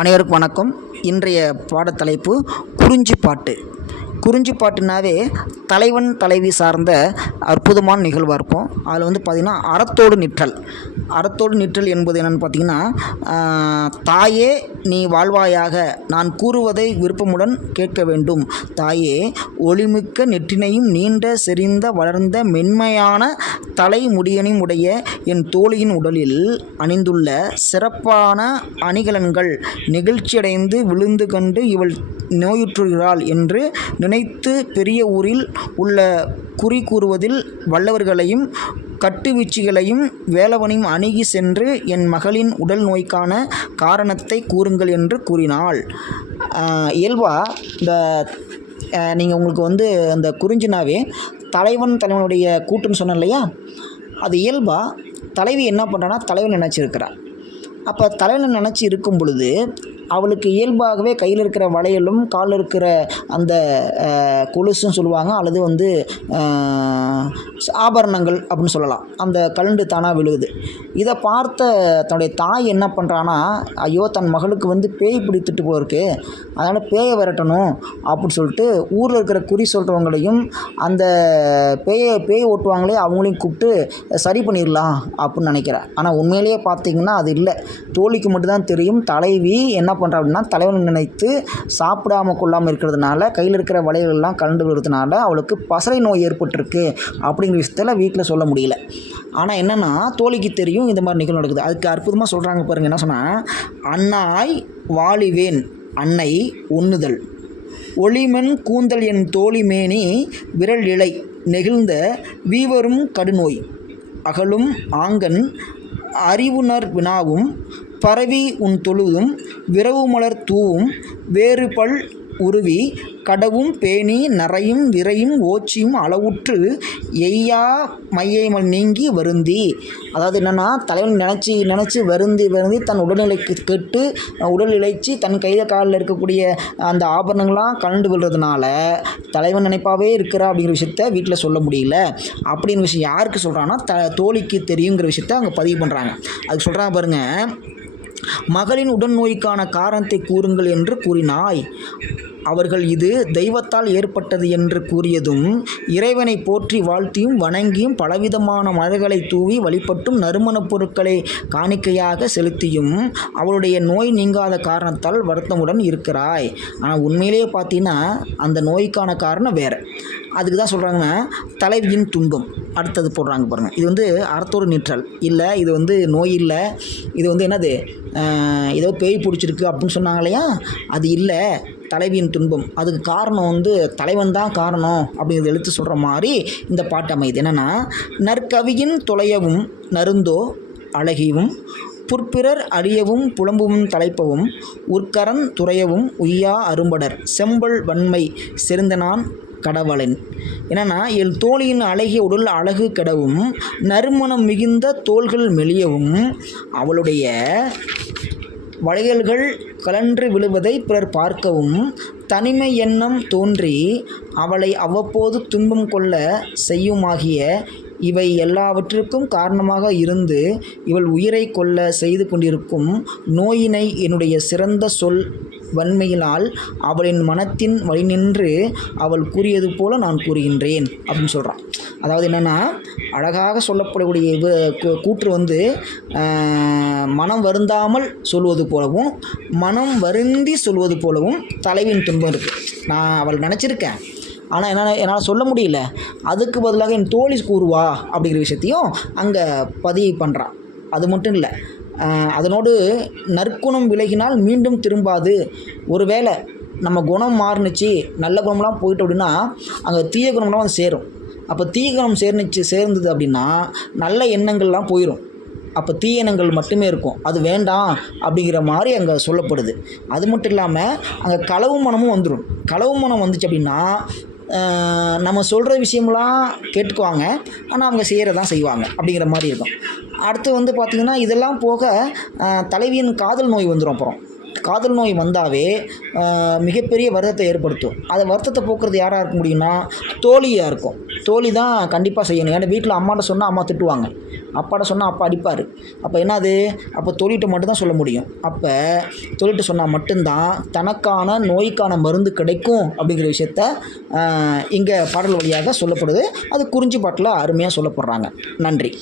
அனைவருக்கும் வணக்கம். இன்றைய பாடத்தலைப்பு குறிஞ்சிப்பாட்டு. குறிஞ்சிப்பாட்டுனாவே தலைவன் தலைவி சார்ந்த அற்புதமான நிகழ்வாக இருக்கும். அதில் பார்த்திங்கன்னா அறத்தோடு நிற்றல் என்பது என்னென்னு பார்த்திங்கன்னா, தாயே நீ வாழ்வாயாக, நான் கூறுவதை விருப்பமுடன் கேட்க வேண்டும். தாயே, ஒளிமிக்க நெற்றினையும் நீண்ட செறிந்த வளர்ந்த மென்மையான தலை முடியனையும் உடைய என் தோழியின் உடலில் அணிந்துள்ள சிறப்பான அணிகலன்கள் நெகிழ்ச்சியடைந்து விழுந்து கண்டு இவள் நோயுற்றுகிறாள் என்று நினைத்து பெரிய ஊரில் உள்ள குறி கூறுவதில் வல்லவர்களையும் கட்டுவீச்சுகளையும் வேலவனையும் அணுகி சென்று என் மகளின் உடல் நோய்க்கான காரணத்தை கூறுங்கள் என்று கூறினாள். இயல்பாக இந்த நீங்கள் உங்களுக்கு அந்த குறிஞ்சினாவே தலைவனுடைய கூட்டுன்னு சொன்னேன் இல்லையா, அது இயல்பாக தலைவி என்ன பண்ணுறான்னா தலைவன் நினச்சிருக்கிறாள். அப்போ தலைவன் நினச்சி இருக்கும் பொழுது அவளுக்கு இயல்பாகவே கையில் இருக்கிற வளையலும் காலில் இருக்கிற அந்த கொலுசுன்னு சொல்லுவாங்க, அல்லது ஆபரணங்கள் அப்படின்னு சொல்லலாம், அந்த கலண்டு தானாக விழுகுது. இதை பார்த்த தன்னுடைய தாய் என்ன பண்ணுறான்னா, ஐயோ தன் மகளுக்கு பேய் பிடித்துட்டு போயிருக்கு, அதனால் பேயை விரட்டணும் அப்படின்னு சொல்லிட்டு ஊரில் இருக்கிற குறி சொல்கிறவங்களையும் அந்த பேய் ஓட்டுவாங்களே அவங்களையும் கூப்பிட்டு சரி பண்ணிடலாம் அப்படின்னு நினைக்கிறேன். ஆனால் உண்மையிலேயே பார்த்திங்கன்னா அது இல்லை. தோழிக்கு மட்டும்தான் தெரியும். தலைவி என்ன பண்ணுறா அப்படின்னா, தலைவன் நினைத்து சாப்பிடாமல் கொள்ளாமல் இருக்கிறதுனால கையில் இருக்கிற வளையல்கள்லாம் கலந்து விடுறதுனால அவளுக்கு பசலை நோய் ஏற்பட்டிருக்கு அப்படிங்கிற விஷயத்தில் வீட்டில் சொல்ல முடியல. ஆனால் என்னென்னா தோழிக்கு தெரியும் இந்த மாதிரி நிகழ்வு நடக்குது. அதுக்கு அற்புதமாக சொல்கிறாங்க பாருங்கள். என்ன சொன்னால், அன்னாய் வாழிவேன் அன்னை ஒன்னுதல் ஒளிமென் கூந்தல் என் தோழி மேனி விரல் இலை நெகிழ்ந்த வீவரும் கடுநோய் அகலும் ஆங்கன் அறிவுணர் வினாவும் பரவி உன் தொழுதும் விரவுமலர் தூவும் வேறுபல் உருவி கடவும் பேணி நரையும் விரையும் ஓச்சியும் அளவுற்று எய்யா மையைமல் நீங்கி வருந்தி. அதாவது என்னென்னா, தலைவன் நினச்சி வருந்தி தன் உடல்நிலைக்கு கெட்டு உடல் இழைச்சி தன் கையில் காலில் இருக்கக்கூடிய அந்த ஆபரணங்கள்லாம் கலண்டு விடுறதுனால தலைவன் நினைப்பாகவே இருக்கிறா அப்படிங்கிற விஷயத்த வீட்டில் சொல்ல முடியல. அப்படிங்கிற விஷயம் யாருக்கு சொல்கிறான்னா தோழிக்கு தெரியுங்கிற விஷயத்த அவங்க பதிவு பண்ணுறாங்க. அதுக்கு சொல்கிறாங்க பாருங்கள், மகளின் உடல் நோய்க்கான காரணத்தை கூறுங்கள் என்று கூறினாய். அவர்கள் இது தெய்வத்தால் ஏற்பட்டது என்று கூறியதும் இறைவனை போற்றி வாழ்த்தியும் வணங்கியும் பலவிதமான மலர்களை தூவி வழிபட்டும் நறுமணப் பொருட்களை காணிக்கையாக செலுத்தியும் அவளுடைய நோய் நீங்காத காரணத்தால் வருத்தமுடன் இருக்கிறாய். ஆனால் உண்மையிலேயே பார்த்தீங்கன்னா அந்த நோய்க்கான காரணம் வேறு. அதுக்கு தான் சொல்கிறாங்கன்னா தலைவியின் துன்பம். அடுத்தது போடுறாங்க பாருங்கள். இது அறத்தோடு நிற்றல் இல்லை, இது நோய் இல்லை, இது என்னது ஏதோ பேய் பிடிச்சிருக்கு அப்படின்னு சொன்னாங்க இல்லையா, அது இல்லை, தலைவியின் துன்பம். அதுக்கு காரணம் தலைவன் தான் காரணம் அப்படிங்கிறது எடுத்து சொல்கிற மாதிரி இந்த பாட்டு அமையுது. என்னென்னா, நற்கவியின் தொலையவும் நருந்தோ அழகியும் புற்பிறர் அறியவும் புலம்பும் தலைப்பவும் உற்கரன் துறையவும் உய்யா அரும்படர் செம்பல் வன்மை செருந்தனான் கடவுளின். என்னென்னா, என் தோழியின் அழகிய உடல் அழகு கெடவும் நறுமணம் மிகுந்த தோள்கள் மெலியவும் அவளுடைய வளையல்கள் கலன்று விழுவதை பிறர் பார்க்கவும் தனிமை எண்ணம் தோன்றி அவளை அவ்வப்போது துன்பம் கொள்ள செய்யுமாகிய இவை எல்லாவற்றிற்கும் காரணமாக இருந்து இவள் உயிரை கொள்ள செய்து கொண்டிருக்கும் நோயினை என்னுடைய சிறந்த சொல் வன்மையினால் அவளின் மனத்தின் வழி நின்று அவள் கூறியது போல நான் கூறுகின்றேன் அப்படின்னு சொல்கிறான். அதாவது என்னென்னா, அழகாக சொல்லப்படக்கூடிய கூற்று மனம் வருந்தாமல் சொல்வது போலவும் மனம் வருந்தி சொல்வது போலவும் தலைவின் துன்பம் இருக்குது. நான் அவள் நினச்சிருக்கேன், ஆனால் என்னால் சொல்ல முடியல, அதுக்கு பதிலாக என் தோழி கூறுவா அப்படிங்கிற விஷயத்தையும் அங்கே பதிவு பண்ணுறான். அது மட்டும் இல்லை, அதனோடு நற்குணம் விலகினால் மீண்டும் திரும்பாது. ஒருவேளை நம்ம குணம் மாறுனுச்சு, நல்ல குணம்லாம் போயிட்டு அப்படின்னா அங்கே தீய குணம்லாம் சேரும். அப்போ தீய குணம் சேர்ந்தது அப்படின்னா நல்ல எண்ணங்கள்லாம் போயிடும். அப்போ தீய எண்ணங்கள் மட்டுமே இருக்கும். அது வேண்டாம் அப்படிங்கிற மாதிரி அங்கே சொல்லப்படுது. அது மட்டும் இல்லாமல் அங்கே களவு மனமும் வந்துடும். களவு மனம் வந்துச்சு அப்படின்னா நம்ம சொல்கிற விஷயம்லாம் கேட்டுக்குவாங்க, ஆனால் அவங்க செய்கிறதான் செய்வாங்க அப்படிங்கிற மாதிரி இருக்கும். அடுத்து பார்த்திங்கன்னா, இதெல்லாம் போக தலைவியின் காதல் நோய் வந்துடும். அப்புறம் காதல் நோய் வந்தாவே மிகப்பெரிய வருத்தத்தை ஏற்படுத்தும். அதை வருத்தத்தை போக்குறது யாராக இருக்க முடியும்னா தோழியாக இருக்கும். தோழி தான் கண்டிப்பாக செய்யணும். ஏன்னா வீட்டில் அம்மாட்ட சொன்னால் அம்மா திட்டுவாங்க, அப்பாட்ட சொன்னால் அப்பா அடிப்பார். அப்போ என்னது, அப்போ தோழிகிட்ட மட்டும்தான் சொல்ல முடியும். அப்போ தோழிகிட்ட சொன்னால் மட்டும்தான் தனக்கான நோய்க்கான மருந்து கிடைக்கும் அப்படிங்கிற விஷயத்த இங்கே பாடல் வழியாக சொல்லப்படுது. அது குறிஞ்சி பாட்டில் அருமையாக சொல்லப்படுறாங்க. நன்றி.